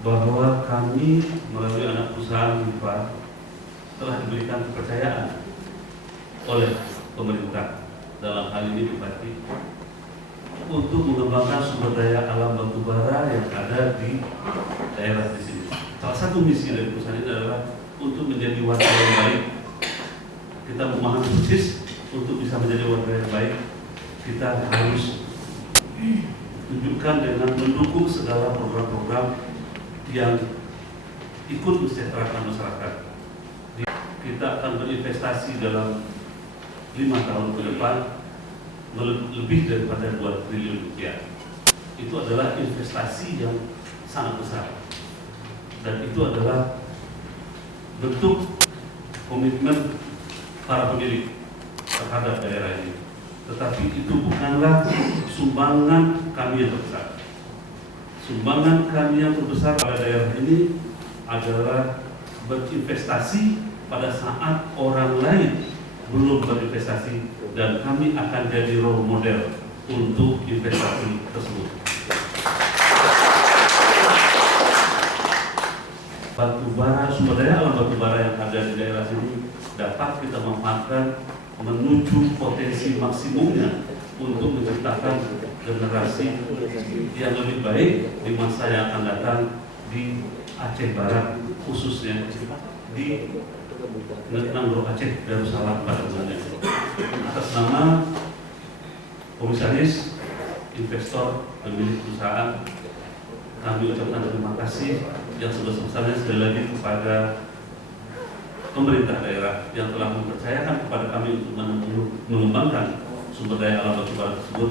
bahwa kami melalui anak perusahaan MIPA telah diberikan kepercayaan oleh pemerintah, dalam hal ini Bupati, untuk mengembangkan sumber daya alam batubara yang ada di daerah di sini. Salah satu misi dari perusahaan ini adalah untuk menjadi warga yang baik. Kita memahami persis untuk bisa menjadi warga yang baik, kita harus tunjukkan dengan mendukung segala program-program yang ikut mensejahterakan masyarakat. Kita akan berinvestasi dalam 5 tahun ke depan lebih daripada 2 triliun rupiah. Itu adalah investasi yang sangat besar, dan itu adalah bentuk komitmen para pemilik terhadap daerah ini. Tetapi itu bukanlah sumbangan kami yang terbesar. Sumbangan kami yang terbesar pada daerah ini adalah berinvestasi pada saat orang lain belum berinvestasi, dan kami akan jadi role model untuk investasi tersebut. Batubara, sumber daya alam batubara yang ada di daerah sini dapat kita manfaatkan menuju potensi maksimumnya untuk menciptakan generasi yang lebih baik di masa yang akan datang di Aceh Barat, khususnya di Nanggroe Aceh Darussalam pada bulan ini. Atas nama komisaris, investor, pemilik perusahaan, kami ucapkan terima kasih yang sebesar-besarnya sekali lagi kepada pemerintah daerah yang telah mempercayakan kepada kami untuk mengembangkan sumber daya alam batubara tersebut,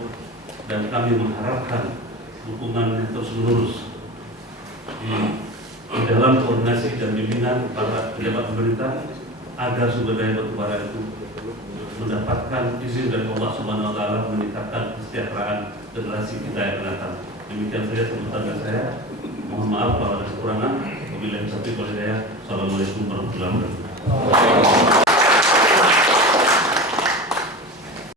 dan kami mengharapkan dukungan terus menerus di dalam koordinasi dan bimbingan para pejabat pemerintah agar sumber daya batubara itu mendapatkan izin dari Allah Subhanahu wa Ta'ala, meningkatkan kesejahteraan generasi kita yang datang. Demikian saja sambutan dari saya. Mohon maaf kalau ada kekurangan. Wabillahi taufiq wal hidayah. Assalamualaikum warahmatullahi wabarakatuh.